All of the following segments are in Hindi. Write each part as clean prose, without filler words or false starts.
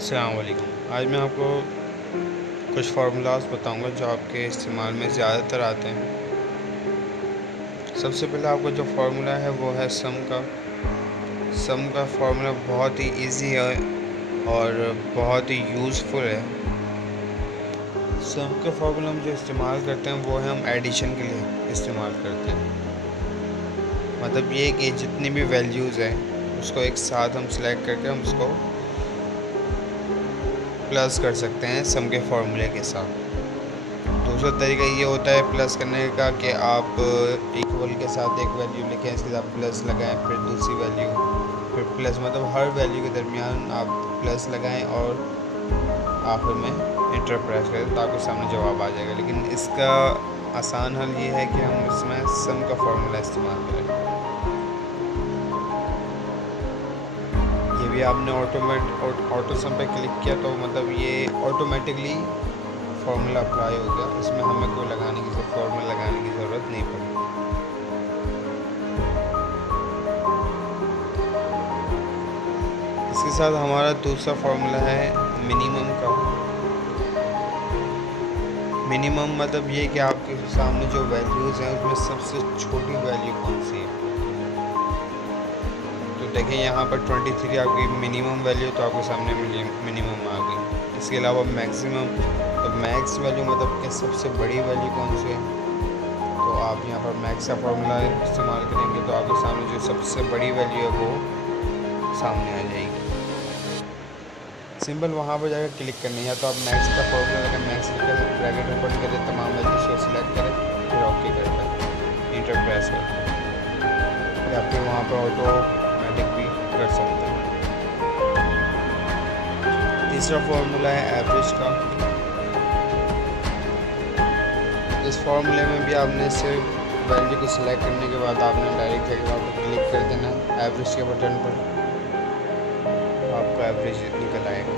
अस्सलाम वालेकुम। आज मैं आपको कुछ फार्मूलाज बताऊंगा जो आपके इस्तेमाल में ज़्यादातर आते हैं। सबसे पहले आपको जो फार्मूला है वो है सम का फार्मूला बहुत ही इजी है और बहुत ही यूज़फुल है। सम का फार्मूला हम जो इस्तेमाल करते हैं वो है हम एडिशन के लिए इस्तेमाल करते हैं। मतलब ये कि जितनी भी वैल्यूज़ हैं उसको एक साथ हम सेलेक्ट करके हम उसको प्लस कर सकते हैं सम के फार्मूले के साथ। दूसरा तरीका ये होता है प्लस करने का कि आप इक्वल के साथ एक वैल्यू लिखें, इसके साथ प्लस लगाएं, फिर दूसरी वैल्यू, फिर प्लस, मतलब हर वैल्यू के दरमियान आप प्लस लगाएं और आखिर में इंटर प्रेस करें तो आपके सामने जवाब आ जाएगा। लेकिन इसका आसान हल ये है कि हम इसमें सम का फार्मूला इस्तेमाल करें। ये भी आपने ऑटो सम पे क्लिक किया तो मतलब ये ऑटोमेटिकली फार्मूला अप्लाई हो गया। इसमें हमें कोई फार्मूला लगाने की ज़रूरत नहीं पड़ी। इसके साथ हमारा दूसरा फार्मूला है मिनिमम का। मिनिमम मतलब ये कि आपके सामने जो वैल्यूज़ हैं उसमें सबसे छोटी वैल्यू कौन सी है। तो देखें यहाँ पर 23 आपकी मिनिमम वैल्यू, तो आपके सामने मिनिमम आ गई। इसके अलावा मैक्सिमम, तो मैक्स वैल्यू मतलब कि सबसे बड़ी वैल्यू कौन सी है, तो आप यहाँ पर मैक्स का फार्मूला इस्तेमाल करेंगे तो आपके सामने जो सबसे बड़ी वैल्यू है वो सामने आ जाएगी। सिंपल वहाँ पर जाकर क्लिक करनी है, तो आप मैक्स का फार्मूला लगाकर मैक्स लिखकर ब्रैकेट ओपन करें, तमाम वैल्यूज को सिलेक्ट करें, फिर ओके कर इंटर प्रेस करें, या फिर वहाँ पर ऑटोमेटिक भी कर सकते हैं। तीसरा फार्मूला है एवरेज का। इस फार्मूले में भी आपने सिर्फ वैल्यू को सिलेक्ट करने के बाद आपने डायरेक्ट जगह पर क्लिक कर देना एवरेज के बटन पर, आपका एवरेज निकल आएगा।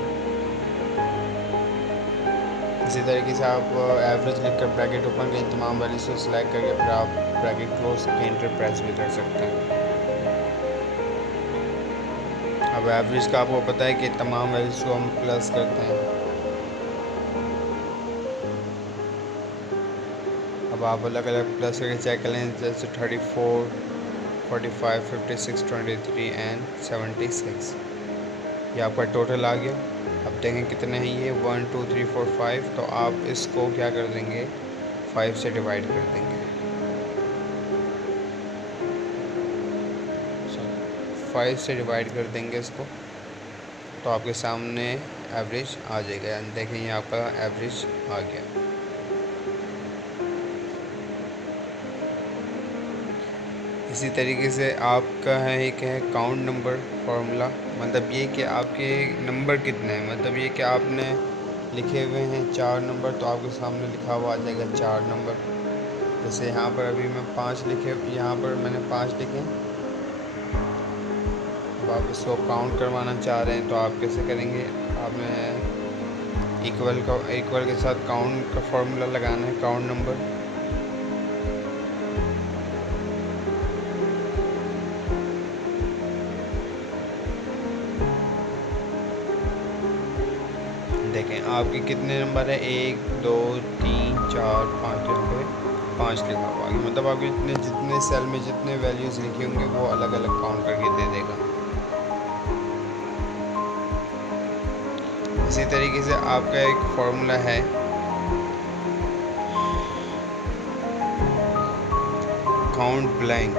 इसी तरीके से आप एवरेज लिखकर ब्रैकेट ओपन करें, तमाम वैल्यूज को सिलेक्ट करके फिर आप ब्रैकेट क्लोज करके इंटर प्रेस भी कर सकते हैं। अब एवरेज का आपको पता है कि तमाम वैल्यूज को हम प्लस करते हैं। अब आप अलग अलग प्लस करके चेक करें, जैसे 34, 45, 56, 23 एंड 76। ये आपका टोटल आ गया। अब देखें कितने हैं ये 1 2 3 4 5। तो आप इसको क्या कर देंगे, 5 से डिवाइड कर देंगे। 5 से डिवाइड कर देंगे इसको, तो आपके सामने एवरेज आ जाएगा। देखें ये आपका एवरेज आ गया। इसी तरीके से आपका है एक है काउंट नंबर फार्मूला। मतलब ये कि आपके नंबर कितने हैं, मतलब ये कि आपने लिखे हुए हैं 4 नंबर, तो आपके सामने लिखा हुआ आ जाएगा 4 नंबर। जैसे यहाँ पर अभी मैं 5 लिखे, यहाँ पर मैंने 5 लिखे। अब आप इसको काउंट करवाना चाह रहे हैं तो आप कैसे करेंगे, आपने इक्वल के साथ काउंट का फार्मूला लगाना है, काउंट नंबर। देखें आपके कितने नंबर है, 1 2 3 4 5, यहाँ पे 5 लिखा हुआ है। मतलब आपके जितने सेल में जितने वैल्यूज़ लिखी होंगे वो अलग अलग काउंट करके दे देगा। इसी तरीके से आपका एक फार्मूला है काउंट ब्लैंक।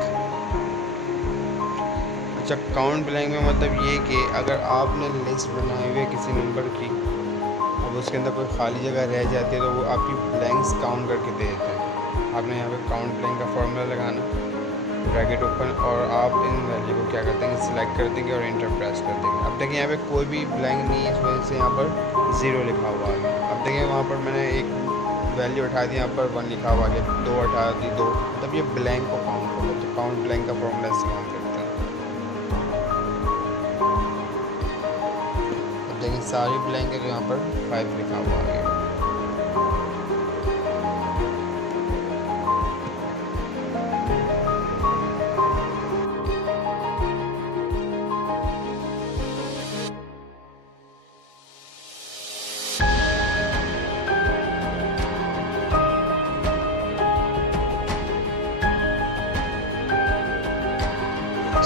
अच्छा, काउंट ब्लैंक में मतलब ये कि अगर आपने लिस्ट बनाई हुई है किसी नंबर की, अब उसके अंदर कोई खाली जगह रह जाती है तो वो आपकी ब्लैंक्स काउंट करके दे देते हैं। आपने यहाँ पे काउंट ब्लैंक का फार्मूला लगाना, ब्रैकेट ओपन, और आप इन वैल्यू को क्या करते हैं, सिलेक्ट कर देंगे और इंटर प्रेस कर देंगे। अब देखिए यहाँ पे कोई भी ब्लैंक नहीं है, इस वजह से यहाँ पर 0 लिखा हुआ है। अब देखिए वहाँ पर मैंने एक वैल्यू उठा दी, यहाँ पर 1 लिखा हुआ है, 2 उठा दी 2, मतलब ये ब्लैंक को काउंट कर लो। तो काउंट ब्लैंक का फार्मूला इस्तेमाल करते हैं। देखिए सारी ब्लैंक है तो यहाँ पर 5 लिखा हुआ है।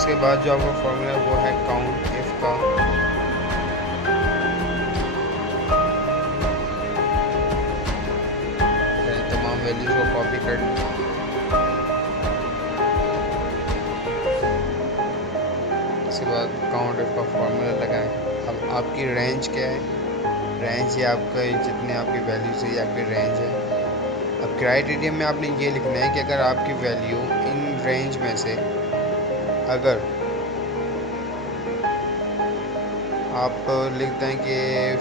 इसके बाद जो आपका फॉर्मूला है वो है काउंट इफ का। तमाम वैल्यूज को कॉपी कर लें। इसके बाद काउंट इफ का फॉर्मूला लगाएं। अब आपकी रेंज क्या है? रेंज ये आपका जितने आपकी वैल्यूज है ये आपकी रेंज है। अब क्राइटेरिया में आपने ये लिखना है कि अगर आपकी वैल्यू इन रेंज में से अगर आप लिखते हैं कि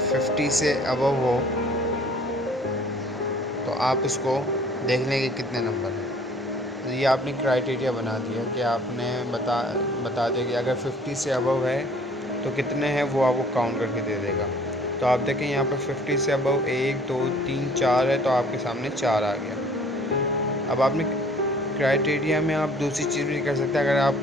50 से अबव हो तो आप इसको देख लें कि कितने नंबर हैं। तो ये आपने क्राइटेरिया बना दिया कि आपने बता दिया कि अगर 50 से अबव है तो कितने हैं वो आपको काउंट करके दे देगा। तो आप देखें यहाँ पर 50 से अबव 1 2 3 4 है तो आपके सामने 4 आ गया। अब आपने क्राइटेरिया में आप दूसरी चीज़ भी कर सकते हैं। अगर आप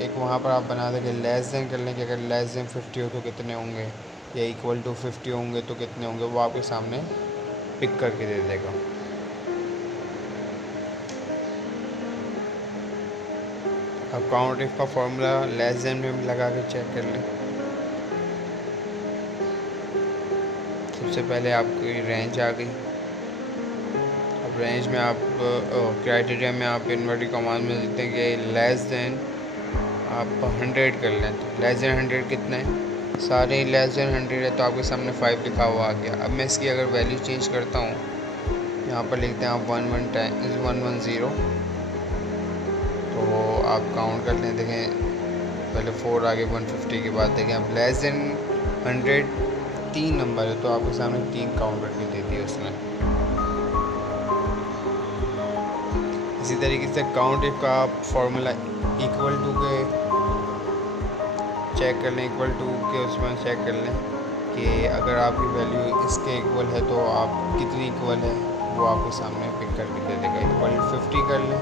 एक वहाँ पर आप बना देंगे लेस देन कर लें कि अगर लेस देन 50 हो तो कितने होंगे या इक्वल टू 50 होंगे तो कितने होंगे, वो आपके सामने पिक करके दे देगा। अब काउंट इफ का फॉर्मूला लेस देन में लगा के चेक कर लें। सबसे पहले आपकी रेंज आ गई। अब रेंज में आप क्राइटेरिया में आप इन्वर्टेड कॉमास में लिखते हैं कि लेस देन आप 100 कर लें। तो लेस देन 100 कितना है? सारे ही लेस देन 100 है तो आपके सामने 5 लिखा हुआ आ गया। अब मैं इसकी अगर वैल्यू चेंज करता हूँ, यहाँ पर लिखते हैं आप 110 तो आप काउंट कर लें। देखें पहले 4 आगे 150 के बाद देखें अब लेस देन 100 3 नंबर है तो आपके सामने 3 काउंट करके दे दिए उसने। इसी तरीके से काउंट इफ का आप फॉर्मूला इक्वल टू के चेक कर लें, इक्वल टू के उसमें चेक कर लें कि अगर आपकी वैल्यू इसके इक्वल है तो आप कितनी इक्वल है वो आपके सामने पिक करके दे देगा। इक्वल 50 कर लें।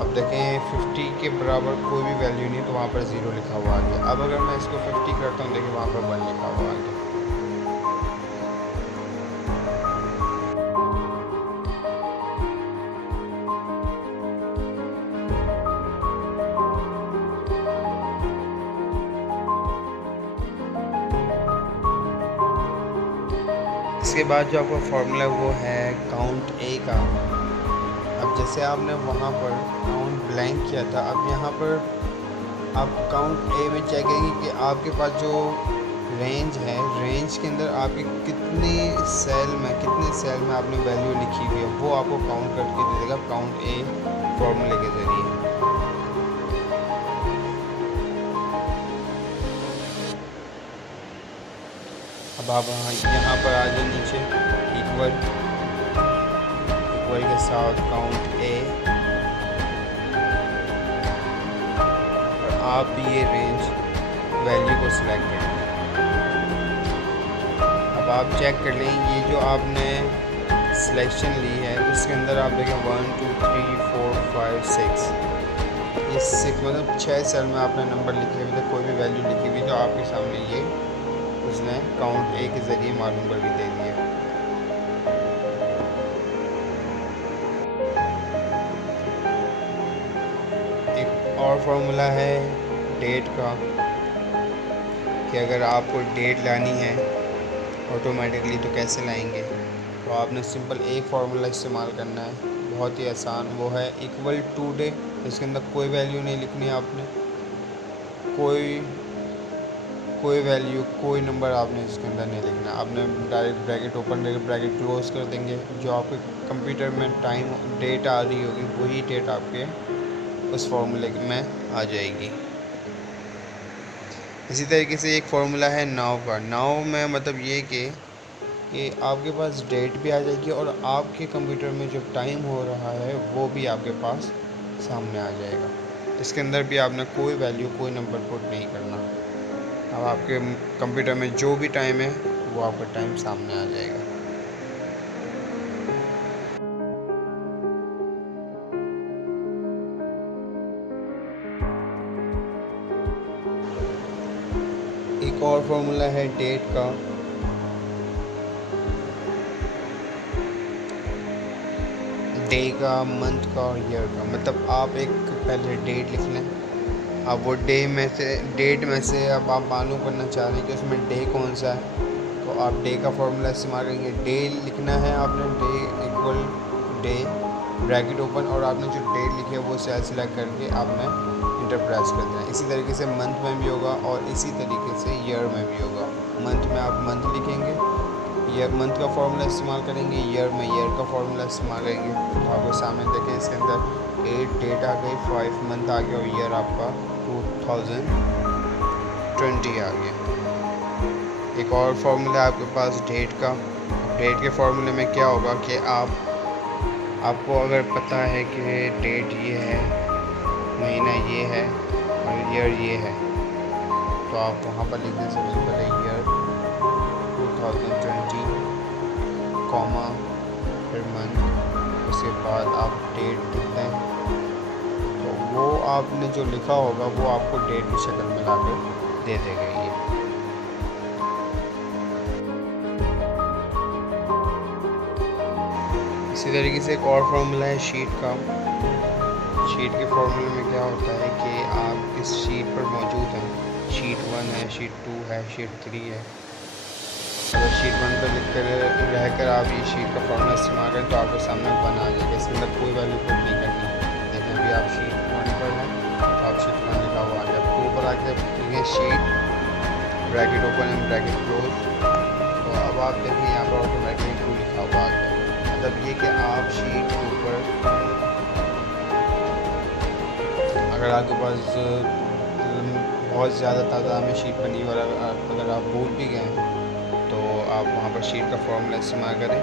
अब देखें 50 के बराबर कोई भी वैल्यू नहीं तो वहाँ पर 0 लिखा हुआ आ गया। अब अगर मैं इसको 50 करता हूँ देखिए वहाँ पर 1 लिखा हुआ आ गया। इसके बाद जो आपका फॉर्मूला है वो है काउंट ए का। अब जैसे आपने वहाँ पर काउंट ब्लैंक किया था, अब यहाँ पर आप काउंट ए में चेक करेंगे कि आपके पास जो रेंज है, रेंज के अंदर आपके कितने सेल में आपने वैल्यू लिखी हुई है वो आपको काउंट करके दे देगा काउंट ए फॉर्मूले के ज़रिए। अब आप यहाँ पर आ जाए नीचे इक्वल के साथ काउंट ए और आप ये रेंज वैल्यू को सिलेक्ट करें। अब आप चेक कर लें ये जो आपने सिलेक्शन ली है उसके अंदर आप देखें 1 2 3 4 5 6 ये 6 मतलब 6 सेल में आपने नंबर लिखे हुए थे, कोई भी वैल्यू लिखी हुई तो आपके सामने ये उसने काउंट ए के ज़रिए मालूम करके दे दिया। एक और फार्मूला है डेट का कि अगर आपको डेट लानी है ऑटोमेटिकली तो कैसे लाएंगे। तो आपने सिंपल एक फार्मूला इस्तेमाल करना है, बहुत ही आसान, वो है इक्वल टू डे। इसके अंदर कोई वैल्यू नहीं लिखनी है आपने, कोई वैल्यू कोई नंबर आपने इसके अंदर नहीं लिखना। आपने डायरेक्ट ब्रैकेट ओपन करके ब्रैकेट क्लोज कर देंगे। जो आपके कंप्यूटर में टाइम डेट आ रही होगी वही डेट आपके उस फार्मूले में आ जाएगी। इसी तरीके से एक फार्मूला है नाउ का। नाउ में मतलब ये कि आपके पास डेट भी आ जाएगी और आपके कंप्यूटर में जो टाइम हो रहा है वो भी आपके पास सामने आ जाएगा। इसके अंदर भी आपने कोई वैल्यू कोई नंबर पुट नहीं करना। अब आपके कंप्यूटर में जो भी टाइम है वो आपका टाइम सामने आ जाएगा। एक और फॉर्मूला है डेट का। डे का, मंथ का और ईयर का। मतलब आप एक पहले डेट लिख लें, अब वो डेट में से अब आप मालूम करना चाह रहे हैं कि उसमें डे कौन सा है, तो आप डे का फॉर्मूला इस्तेमाल करेंगे। डे लिखना है आपने, day equal day bracket open, और आपने जो डेट लिखी है वो सेल सेलेक्ट करके आपने इंटर प्रेस कर देना। इसी तरीके से मंथ में भी होगा और इसी तरीके से ईयर में भी होगा। मंथ में आप मंथ लिखेंगे, ईयर मंथ का फार्मूला इस्तेमाल करेंगे, ईयर में ईयर का फार्मूला इस्तेमाल करेंगे। तो आपको सामने देखें इसके अंदर 8 डेट आ गई, 5 मंथ आ गया और ईयर आपका 2020 आ गया। एक और फार्मूला आपके पास डेट का। डेट के फार्मूले में क्या होगा कि आपको अगर पता है कि डेट ये है, महीना ये है और ईयर ये है, तो आप वहाँ पर लिख दें सबसे पहले ईयर 2020 कॉमा फिर मंथ, उसके बाद आप डेट लिख दें। तो वो आपने जो लिखा होगा वो आपको डेट की शक्ल में लाकर दे देगा ये। इसी तरीके से एक और फार्मूला है शीट का। शीट के फार्मूले में क्या होता है कि आप इस शीट पर मौजूद हैं, शीट 1 है, शीट 2 है, शीट 3 है। अगर शीट 1 पर लिख कर रहकर आप ये शीट का फार्मूला इस्तेमाल करें तो आपके सामने 1 आ जाएगा। इसके अंदर कोई वैल्यू पुट नहीं करनी। लेकिन अभी आप शीट 1 पर हैं तो आप शीट 1 लिखा हुआ आ जाए। 2 पर आकर लिखें sheet bracket open and bracket close, तो अब आप देखें यहाँ पर ऑटोमेटिकली 2 लिखा हुआ आ गया। मतलब ये कि आप शीट के ऊपर अगर आपके पास बहुत ज़्यादा तादाद में शीट बनी और अगर आप भूल भी गए तो आप वहाँ पर शीट का फार्मूला इस्तेमाल करें।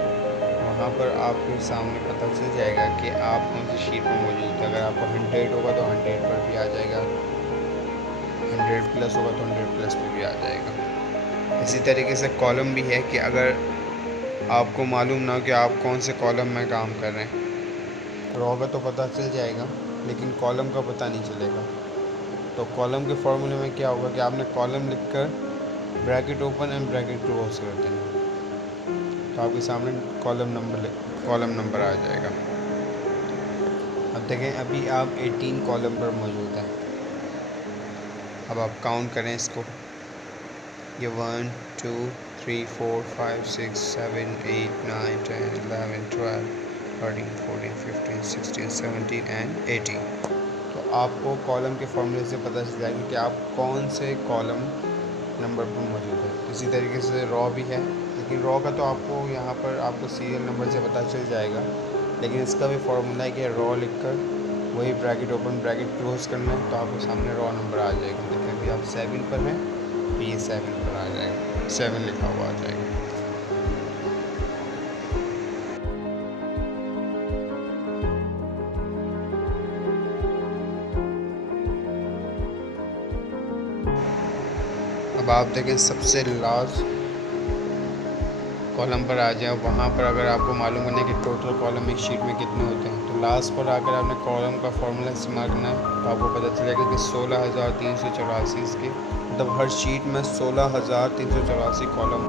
वहाँ पर आपके सामने पता चल जाएगा कि आप कौन सी शीट में मौजूद है। अगर आपको 100 होगा तो 100 पर भी आ जाएगा, 100 प्लस होगा तो 100 प्लस पर भी आ जाएगा। इसी तरीके से कॉलम भी है कि अगर आपको मालूम ना हो कि आप कौन से कॉलम में काम कर रहे हैं, रॉ का तो पता चल जाएगा लेकिन कॉलम का पता नहीं चलेगा। तो कॉलम के फार्मूले में क्या होगा कि आपने कॉलम लिखकर bracket open and bracket close कर देना, तो आपके सामने कॉलम नंबर आ जाएगा। अब देखें अभी आप 18 कॉलम पर मौजूद हैं। अब आप काउंट करें इसको, ये 1 2 3 4 5 6 7 8 9 10 11 12 13 14 15 16 17 एंड 18। तो आपको कॉलम के फार्मूले से पता चल जाएगा कि आप कौन से कॉलम नंबर पर मौजूद है। इसी तरीके से रॉ भी है, लेकिन रॉ का तो आपको यहाँ पर आपको सीरियल नंबर से पता चल जाएगा, लेकिन इसका भी फार्मूला है कि रॉ लिखकर वही ब्रैकेट ओपन ब्रैकेट क्लोज करना है, तो आपके सामने रॉ नंबर आ जाएगा। देखिए अभी आप 7 पर हैं तो ये 7 पर आ जाएगा, 7 लिखा हुआ आ जाएगा। अब आप देखें सबसे लास्ट कॉलम पर आ जाए, वहाँ पर अगर आपको मालूम करना है कि टोटल कॉलम एक शीट में कितने होते हैं, तो लास्ट पर आकर आपने कॉलम का फार्मूला इस्तेमाल करना है। तो आपको पता चलेगा कि 16,384 के मतलब हर शीट में 16,384 कॉलम